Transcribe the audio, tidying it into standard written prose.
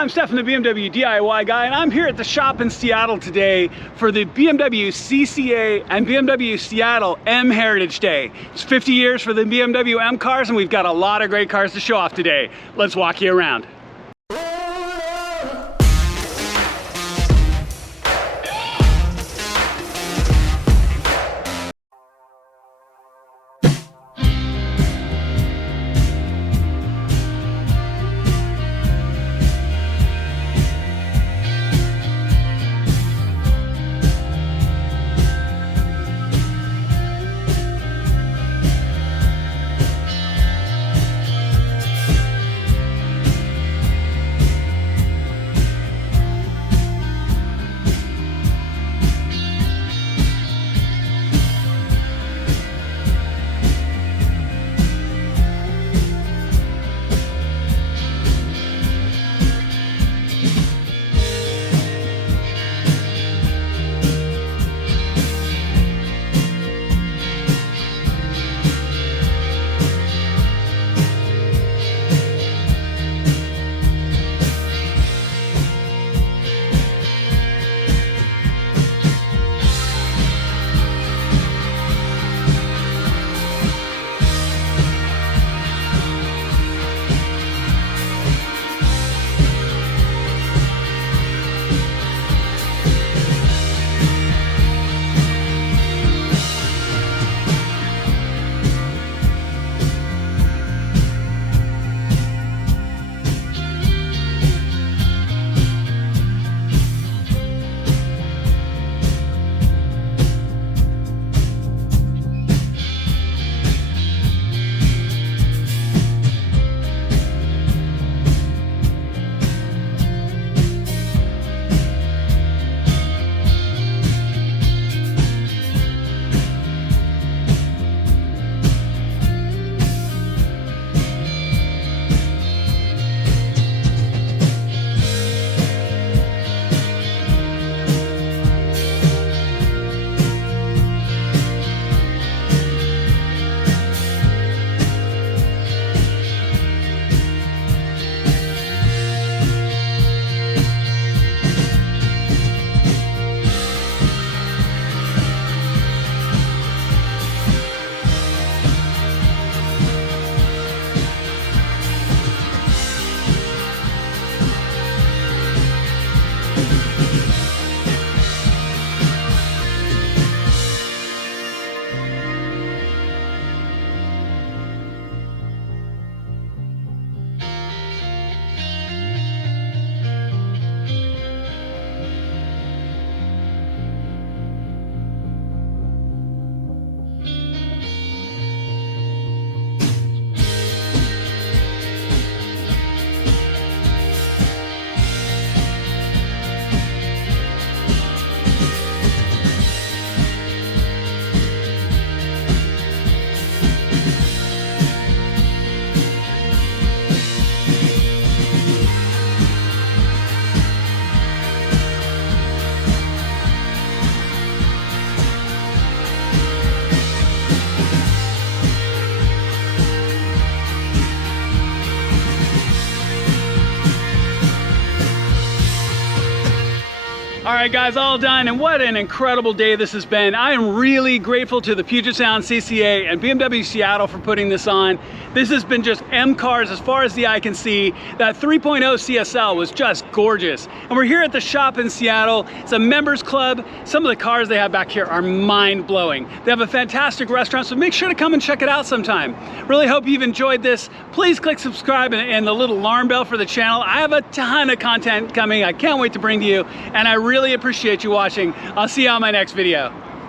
I'm Stefan, the BMW DIY guy, and I'm here at the shop in Seattle today for the BMW CCA and BMW Seattle M Heritage Day. It's 50 years for the BMW M cars, and we've got a lot of great cars to show off today. Let's walk you around. All right, guys, all done, and what an incredible day this has been. I am really grateful to the Puget Sound CCA and BMW Seattle for putting this on. This has been just M cars as far as the eye can see. That 3.0 CSL was just gorgeous. And we're here at the shop in Seattle. It's a members club. Some of the cars they have back here are mind-blowing. They have a fantastic restaurant, so make sure to come and check it out sometime. Really hope you've enjoyed this. Please click subscribe and the little alarm bell for the channel. I have a ton of content coming. I can't wait to bring to you, and I really appreciate you watching. I'll see you on my next video.